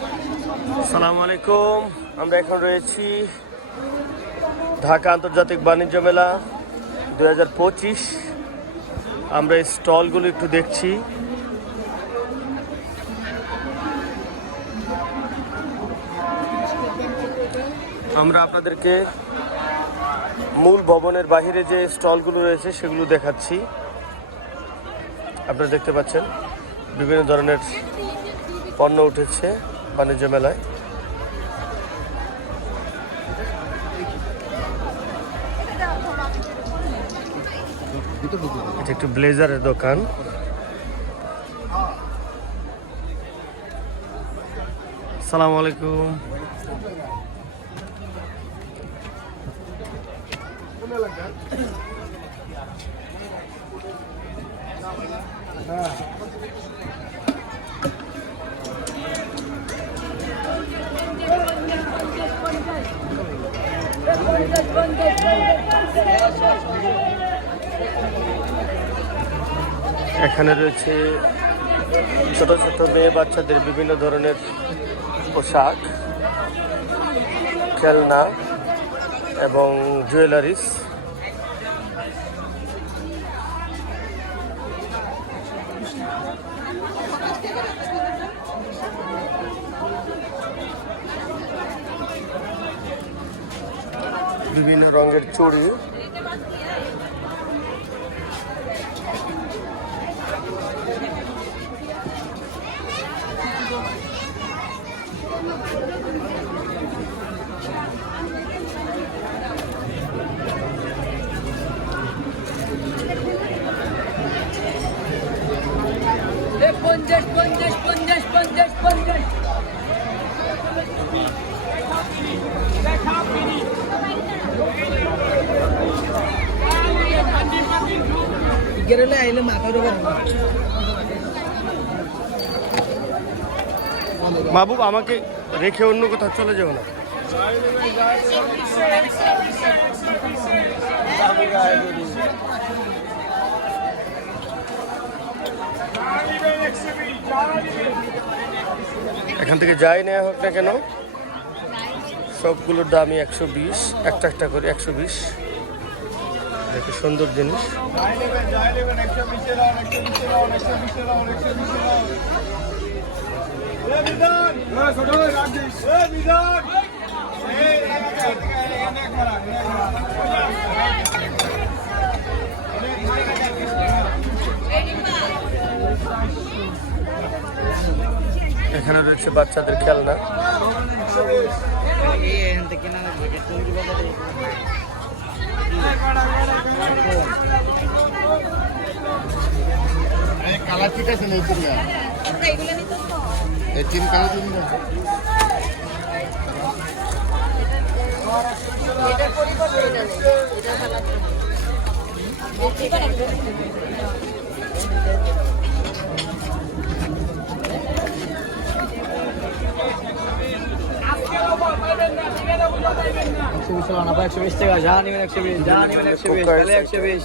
আসসালামু আলাইকুম। আমরা এখন রয়েছি ঢাকা আন্তর্জাতিক বাণিজ্য মেলা দু হাজার পঁচিশ। আমরা এই স্টলগুলো একটু দেখছি। আমরা আপনাদেরকে মূল ভবনের বাহিরে যে স্টলগুলো রয়েছে সেগুলো দেখাচ্ছি। আপনারা দেখতে পাচ্ছেন, বিভিন্ন ধরনের পণ্য উঠেছে। বাণিজ্য মেলায় এটা একটু ব্লেজারের দোকান সালাম আলাইকুম এখানে রয়েছে ছোট ছোট মেয়ে বাচ্চাদের বিভিন্ন ধরনের পোশাক খেলনা এবং জুয়েলারিস বিভিন্ন রঙের চুড়ি। পঞ্চাশ পঞ্চাশ পঞ্চাশ পঞ্চাশ গেরলে আইলে আমাকে রেখে অন্য কোথাও চলে যাও না। এখান থেকে যাই নেওয়া হোক না কেন, সবগুলোর দামই একশো বিশ, একটা একটা করে একশো বিশ। একটা সুন্দর জিনিস। এখানে রয়েছে বাচ্চাদের খেলনা। কালার ঠিক আছে নেই চিনি এই চিন কালার চিনি না একশো বিশ টাকা না একশো বিশ টাকা যা নেবেন একশো বিশ যা নেবেন একশো বিশ খালি একশো বিশ